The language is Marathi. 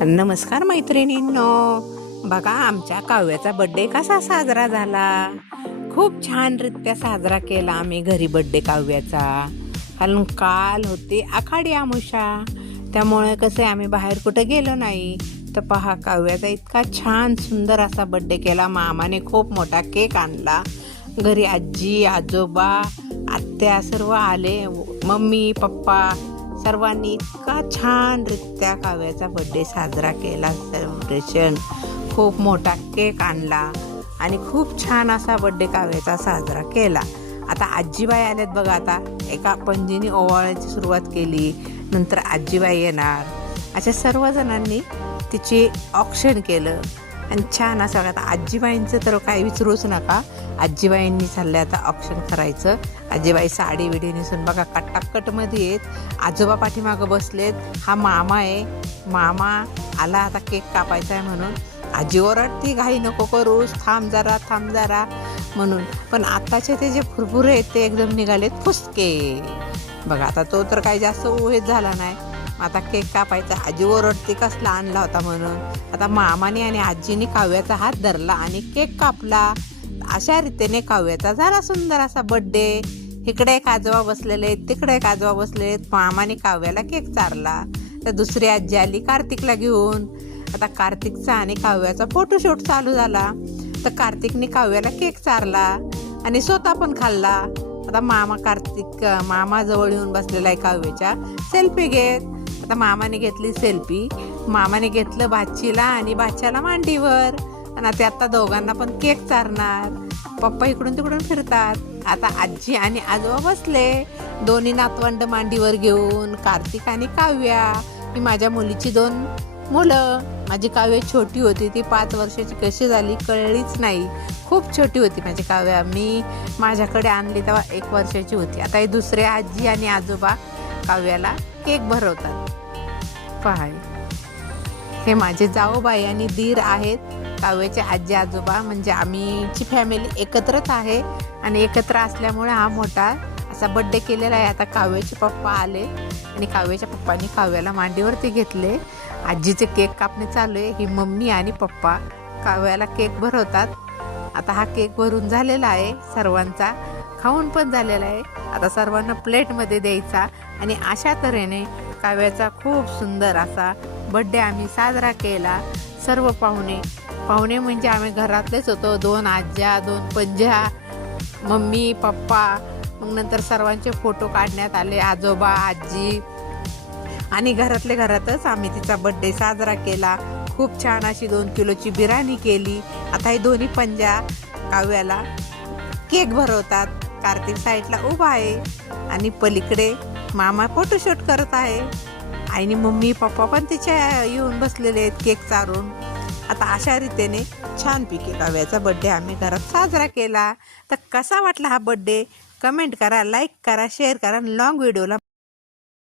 नमस्कार मैत्रिणींनो, बघा आमच्या काव्याचा बड्डे कसा साजरा झाला. खूप छानरित्या साजरा केला आम्ही घरी बड्डे काव्याचा. कारण काल होती आखाडी अमावस्या, त्यामुळे कसं आम्ही बाहेर कुठं गेलो नाही. तर पहा, काव्याचा इतका छान सुंदर असा बड्डे केला. मामाने खूप मोठा केक आणला घरी. आजी आजोबा आत्या सर्व आले, मम्मी पप्पा सर्वांनी इतका छानरित्या काव्याचा बड्डे साजरा केला. सेलिब्रेशन, खूप मोठा केक आणला आणि खूप छान असा बड्डे काव्याचा साजरा केला. आता आजीबाई आल्यात बघा. आता एका पंजीने ओवाळायची सुरुवात केली, नंतर आजीबाई येणार. अशा सर्वजणांनी तिची ऑक्शन केलं आणि छान असं. आता आजीबाईंचं तर काही विचारूच नका. आजीबाईंनी चाललं आता ऑक्शन करायचं. आजीबाई साडी विडी नेसून बघा कटाकटमध्ये येत. आजोबा पाठीमागं बसलेत. हा मामा आहे. मामा आला आता केक कापायचा आहे म्हणून. आजी ओरडती, घाई नको करूस, थांब जरा म्हणून. पण आत्ताचे ते जे फुरफुरे आहेत ते एकदम निघालेत फुसके बघा. आता तो तर काही जास्त उहेच झाला नाही. आता केक कापायचा. आजी ओरडती, कसला आणला होता म्हणून. आता मामाने आणि आजीने काव्याचा हात धरला आणि केक कापला. अशा रीतीने काव्याचा झाला सुंदर असा बड्डे. इकडे एक आजोबा बसलेले आहेत, तिकडे एक आजोबा बसले आहेत. मामाने काव्याला केक चारला. तर दुसरी आजी आली कार्तिकला घेऊन. आता कार्तिकचा आणि काव्याचा फोटोशूट चालू झाला. तर कार्तिकने काव्याला केक चारला आणि स्वतः पण खाल्ला. आता मामा जवळ येऊन बसलेला आहे काव्याच्या. सेल्फी घेत. आता मामाने घेतली सेल्फी. मामाने घेतलं बाचीला आणि बाच्याला मांडीवर. आणि आता दोघांना पण केक चारणार. पप्पा इकडून तिकडून फिरतात. आता आजी आणि आजोबा बसले, दोन्ही नातवंड मांडीवर घेऊन. कार्तिक आणि काव्या ही माझ्या मुलीची 2 मुलं. माझी काव्या छोटी होती, ती 5 वर्षाची कशी झाली कळलीच नाही. खूप छोटी होती माझी काव्या. मी माझ्याकडे आणली तेव्हा 1 वर्षाची होती. आता हे दुसरे आजी आणि आजोबा काव्याला केक भरवतात. पहा, हे माझे जाऊबाई आणि दीर आहेत. काव्याचे आजी आजोबा म्हणजे आमची फॅमिली एकत्रच आहे आणि एकत्र असल्यामुळे हा मोठा असा बड्डे केलेला आहे. आता काव्याचे पप्पा आले आणि काव्याच्या पप्पांनी काव्याला मांडीवरती घेतले. आजीचे केक कापणे चालू आहे. ही मम्मी आणि पप्पा काव्याला केक भरवतात. आता हा केक भरून झालेला आहे, सर्वांचा खाऊन पण झालेला आहे. आता सर्वांना प्लेटमध्ये द्यायचा आणि अशा तऱ्हेने काव्याचा खूप सुंदर असा बड्डे आम्ही साजरा केला. सर्व पाहुणे म्हणजे आम्ही घरातलेच होतो. 2 आज्या, 2 पंज्या, मम्मी पप्पा. मग नंतर सर्वांचे फोटो काढण्यात आले, आजोबा आजी. आणि घरातल्या घरातच आम्ही तिचा बड्डे साजरा केला. खूप छान अशी 2 किलोची बिर्याणी केली. आता हे दोन्ही पंज्या काव्याला केक भरवतात. कार्तिक साईडला उभा आहे आणि पलीकडे मामा फोटोशूट करत आहे. आणि मम्मी पप्पा पण तिच्या येऊन बसलेले आहेत केक चारून. आता अशा रीतीने छानपैकी काव्याचा बड्डे आम्ही घरात साजरा केला. तर कसा वाटला हा बड्डे कमेंट करा, लाईक करा, शेअर करा. लॉंग व्हिडिओला